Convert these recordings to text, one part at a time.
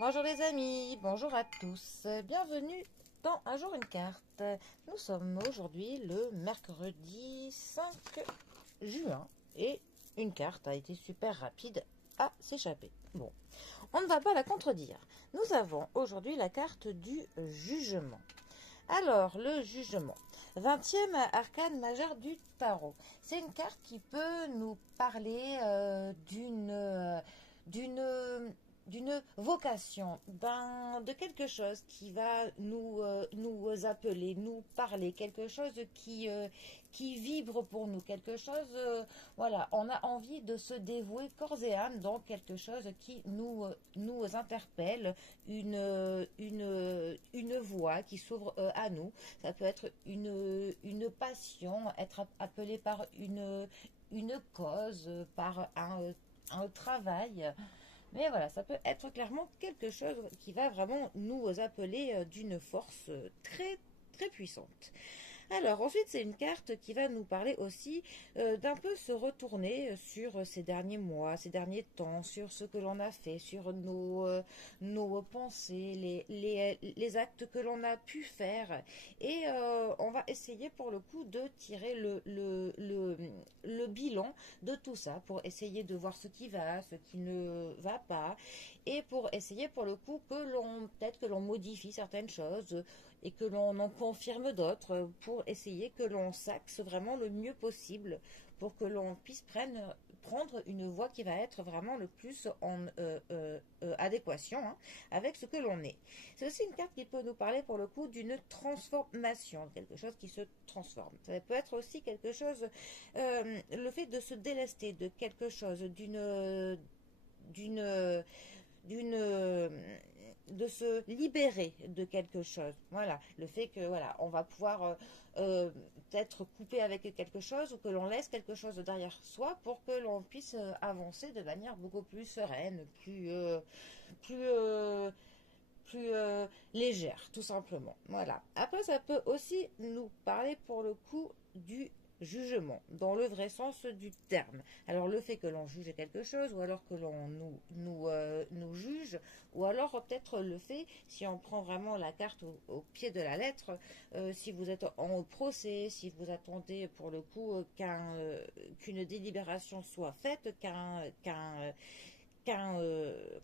Bonjour les amis, bonjour à tous, bienvenue dans Un jour une carte. Nous sommes aujourd'hui le mercredi 5 juin et une carte a été super rapide à s'échapper. Bon, on ne va pas la contredire. Nous avons aujourd'hui la carte du jugement. Alors, le jugement, 20e arcane majeur du tarot. C'est une carte qui peut nous parler d'une vocation, de quelque chose qui va nous appeler, nous parler, quelque chose qui vibre pour nous, quelque chose, voilà, on a envie de se dévouer corps et âme dans quelque chose qui nous interpelle, une voie qui s'ouvre à nous. Ça peut être une passion, être appelé par une cause, par un travail. Mais voilà, ça peut être clairement quelque chose qui va vraiment nous appeler d'une force très très puissante. Alors ensuite, c'est une carte qui va nous parler aussi d'un peu se retourner sur ces derniers mois, ces derniers temps, sur ce que l'on a fait, sur nos pensées, les actes que l'on a pu faire. Et on va essayer pour le coup de tirer le bilan de tout ça, pour essayer de voir ce qui va, ce qui ne va pas, et pour essayer pour le coup peut-être que l'on modifie certaines choses et que l'on en confirme d'autres, pour essayer que l'on s'axe vraiment le mieux possible pour que l'on puisse prendre une voie qui va être vraiment le plus en adéquation, hein, avec ce que l'on est. C'est aussi une carte qui peut nous parler pour le coup d'une transformation, quelque chose qui se transforme. Ça peut être aussi quelque chose, le fait de se délester de quelque chose, d'une de se libérer de quelque chose. Voilà, le fait que voilà, on va pouvoir peut-être couper avec quelque chose, ou que l'on laisse quelque chose derrière soi pour que l'on puisse avancer de manière beaucoup plus sereine, plus légère, tout simplement. Voilà. Après, ça peut aussi nous parler pour le coup du jugement, dans le vrai sens du terme. Alors le fait que l'on juge quelque chose, ou alors que l'on nous juge, ou alors peut-être le fait, si on prend vraiment la carte au pied de la lettre, si vous êtes en procès, si vous attendez pour le coup qu'une délibération soit faite, comment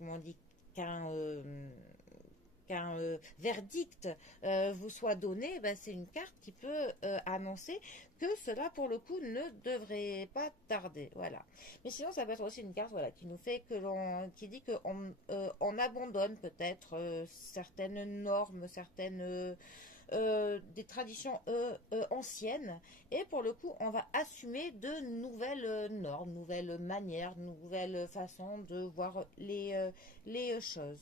on dit, qu'un verdict vous soit donné, ben, c'est une carte qui peut annoncer que cela pour le coup ne devrait pas tarder. Voilà. Mais sinon, ça peut être aussi une carte, voilà, qui nous fait qui dit qu'on on abandonne peut-être certaines normes, certaines des traditions anciennes, et pour le coup on va assumer de nouvelles normes, nouvelles manières, nouvelles façons de voir les choses.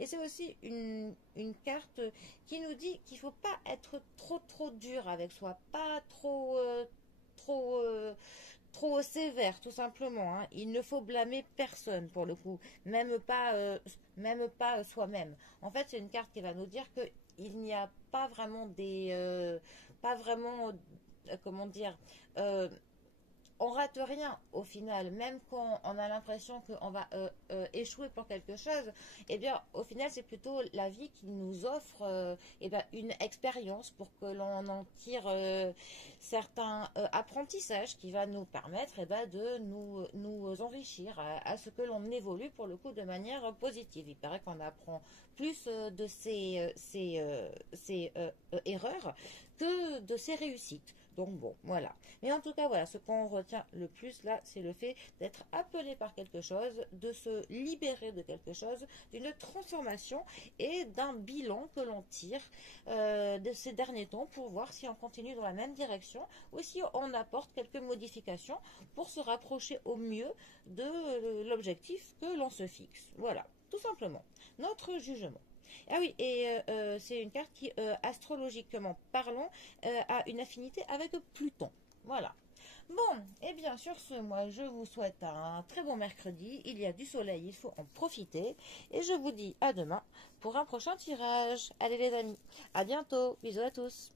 Et c'est aussi une carte qui nous dit qu'il ne faut pas être trop dur avec soi, pas trop trop sévère, tout simplement, hein. Il ne faut blâmer personne pour le coup, même pas soi-même. En fait, c'est une carte qui va nous dire que il n'y a pas vraiment pas vraiment, comment dire, euh, on rate rien au final, même quand on a l'impression qu'on va échouer pour quelque chose. Eh bien au final c'est plutôt la vie qui nous offre eh bien, une expérience pour que l'on en tire certains apprentissages qui va nous permettre eh bien, de nous enrichir à ce que l'on évolue pour le coup de manière positive. Il paraît qu'on apprend plus de ces erreurs que de ses réussites. Donc bon, voilà. Mais en tout cas, voilà, ce qu'on retient le plus là, c'est le fait d'être appelé par quelque chose, de se libérer de quelque chose, d'une transformation et d'un bilan que l'on tire de ces derniers temps pour voir si on continue dans la même direction ou si on apporte quelques modifications pour se rapprocher au mieux de l'objectif que l'on se fixe. Voilà, tout simplement. Notre jugement. Ah oui, et c'est une carte qui, astrologiquement parlant, a une affinité avec Pluton. Voilà. Bon, et bien sur ce, moi, je vous souhaite un très bon mercredi. Il y a du soleil, il faut en profiter. Et je vous dis à demain pour un prochain tirage. Allez les amis, à bientôt. Bisous à tous.